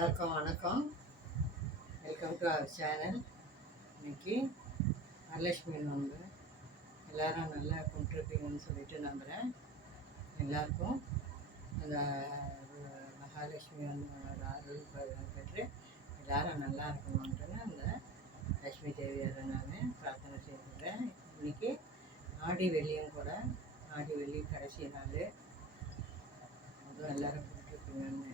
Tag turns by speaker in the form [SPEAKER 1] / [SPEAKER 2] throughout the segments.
[SPEAKER 1] எல்லாருக்கும் வணக்கம். Welcome to our channel இன்னைக்கு வரலட்சுமி நோன்பு. எல்லாரும் நல்லா கொண்டுருப்பீங்கன்னு சொல்லிட்டு நம்புகிறேன் எல்லாருக்கும் அந்த மகாலட்சுமி வந்து அருள் பெற்று எல்லாரும் நல்லா இருக்கணுன்ட்டு அந்த லட்சுமி தேவியாரை நான் பிரார்த்தனை செய்கிறேன். இன்னைக்கு ஆடி வெள்ளியும் கூட ஆடி வெள்ளி கடைசி நாள். அதுவும் எல்லோரும் கும்பிட்டுருப்பீங்கன்னு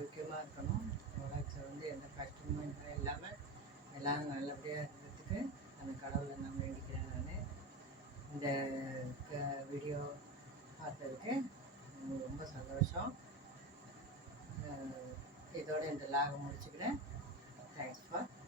[SPEAKER 1] சௌக்கியமாக இருக்கணும். உலகத்தில் வந்து எந்த கஷ்டமும் இல்லாமல் எல்லாரும் நல்லபடியாக இருக்கிறதுக்கு அந்த கடவுளை நான் வேண்டிக்கிறேன் நான். இந்த க- வீடியோ பார்த்ததுக்கு ரொம்ப சந்தோஷம். இதோட இந்த லாகம் முடிச்சுக்கிறேன். Thanks for